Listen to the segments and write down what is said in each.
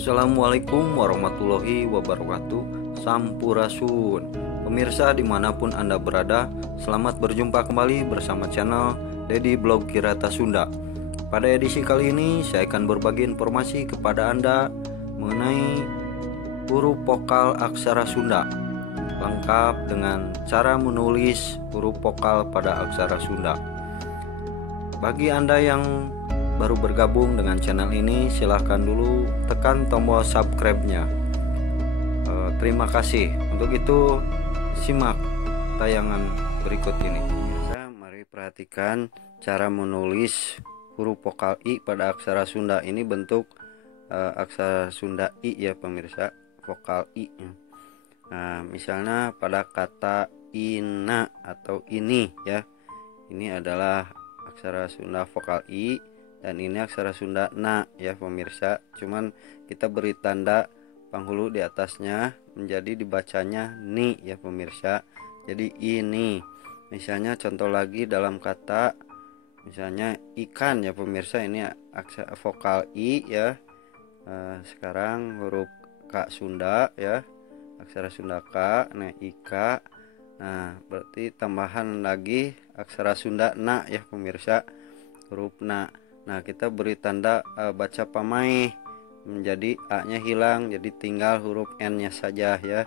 Assalamualaikum warahmatullahi wabarakatuh. Sampurasun. Pemirsa dimanapun Anda berada, selamat berjumpa kembali bersama channel Dedi Blog Kirata Sunda. Pada edisi kali ini saya akan berbagi informasi kepada Anda mengenai huruf vokal aksara Sunda, lengkap dengan cara menulis huruf vokal pada aksara Sunda. Bagi Anda yang baru bergabung dengan channel ini, silahkan dulu tekan tombol subscribe-nya. Terima kasih. Untuk itu simak tayangan berikut ini. Pemirsa, mari perhatikan cara menulis huruf vokal I pada aksara Sunda. Ini bentuk aksara Sunda I ya pemirsa, vokal I. Nah, misalnya pada kata ina atau ini ya. Ini adalah aksara Sunda vokal I. Dan ini aksara Sunda na ya pemirsa. Cuman kita beri tanda penghulu di atasnya menjadi dibacanya ni ya pemirsa. Jadi ini. Misalnya contoh lagi dalam kata misalnya ikan ya pemirsa, ini aksara vokal I ya. Sekarang huruf K Sunda ya. Aksara Sunda K, nah ika. Nah, berarti tambahan lagi aksara Sunda na ya pemirsa. Huruf na. Nah, kita beri tanda baca pamaih menjadi A-nya hilang, jadi tinggal huruf N-nya saja ya.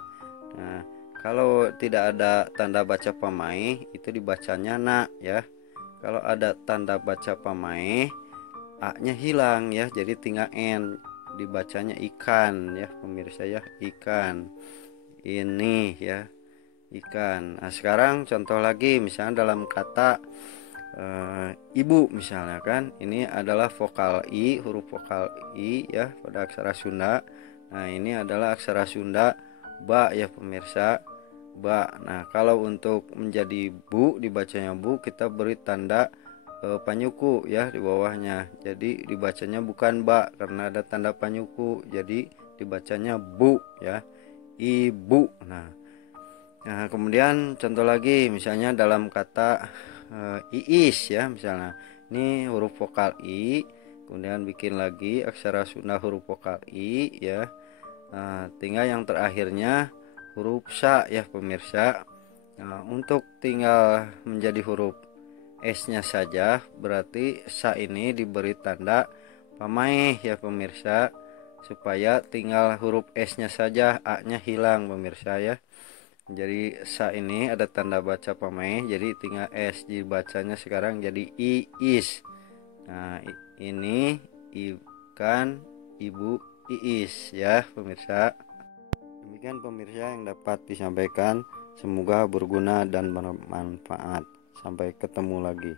Nah, kalau tidak ada tanda baca pamaih itu dibacanya na ya. Kalau ada tanda baca pamaih A-nya hilang ya, jadi tinggal N, dibacanya ikan ya pemirsa ya, ikan. Ini ya, ikan. Nah, sekarang contoh lagi misalnya dalam kata ibu misalnya kan, ini adalah vokal I, huruf vokal I ya pada aksara Sunda. Nah, ini adalah aksara Sunda ba ya pemirsa, ba. Nah, kalau untuk menjadi bu, dibacanya bu, kita beri tanda panyuku ya di bawahnya. Jadi dibacanya bukan ba karena ada tanda panyuku, jadi dibacanya bu ya, ibu. Nah, kemudian contoh lagi misalnya dalam kata iis ya, misalnya ini huruf vokal I, kemudian bikin lagi aksara Sunda huruf vokal I ya. Tinggal yang terakhirnya huruf sa ya pemirsa. Untuk tinggal menjadi huruf S nya saja, berarti sa ini diberi tanda pamaih ya pemirsa, supaya tinggal huruf S nya saja, A nya hilang pemirsa ya. Jadi sa ini ada tanda baca pamaih, jadi tinggal S, dibacanya sekarang jadi iis. Nah, ini ikan, ibu, iis ya pemirsa. Demikian pemirsa yang dapat disampaikan, semoga berguna dan bermanfaat. Sampai ketemu lagi.